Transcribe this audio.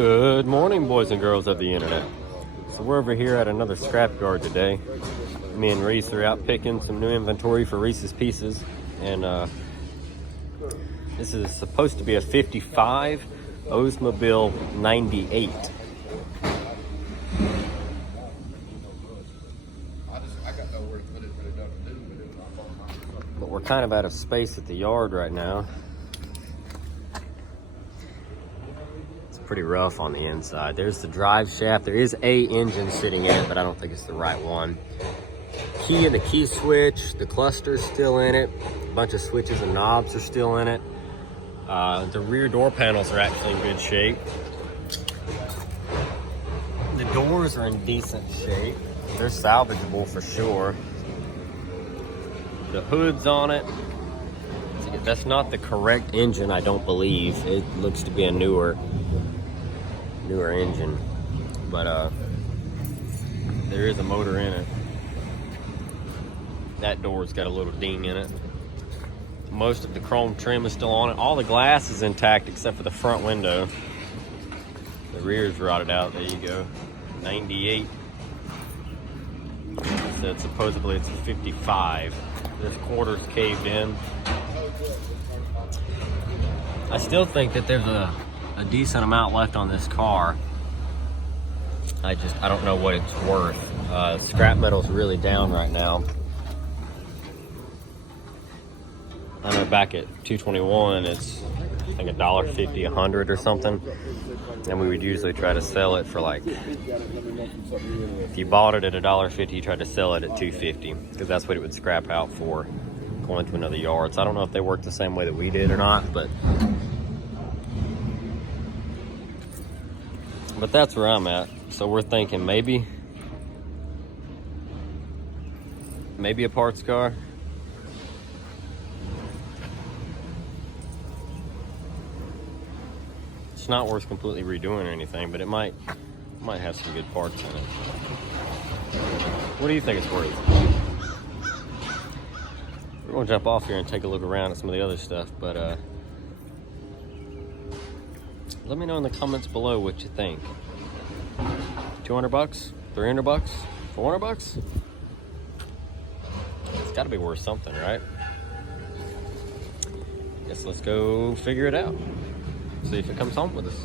Good morning, boys and girls of the internet. So we're over here at another scrapyard today. Me and Reese are out picking some new inventory for Reese's Pieces, and this is supposed to be a 55 Oldsmobile 98. But we're kind of out of space at the yard right now. Pretty rough on the inside. There's the drive shaft. There is a engine sitting in it, but I don't think it's the right one. Key and the key switch, the cluster's still in it. A bunch of switches and knobs are still in it. The rear door panels are actually in good shape. The doors are in decent shape. They're salvageable for sure. The hood's on it. That's not the correct engine, I don't believe. It looks to be a newer engine, but there is a motor in it. That door's got a little ding in it. Most of the chrome trim is still on it. All the glass is intact except for the front window. The rear's rotted out. There you go. 98. Said supposedly it's a 55. This quarter's caved in. I still think that there's a decent amount left on this car. I don't know what it's worth. Scrap metal's really down right now. I know back at 221 it's I think $1.50, 100 or something, and we would usually try to sell it for, like, if you bought it at $1.50 you tried to sell it at $2.50 because that's what it would scrap out for going to another yard. So I don't know if they work the same way that we did or not, but that's where I'm at. So we're thinking maybe a parts car. It's not worth completely redoing or anything, but it might have some good parts in it. What do you think it's worth? We're gonna jump off here and take a look around at some of the other stuff, but let me know in the comments below what you think. 200 bucks, 300 bucks, 400 bucks? It's gotta be worth something, right? Guess let's go figure it out. See if it comes home with us.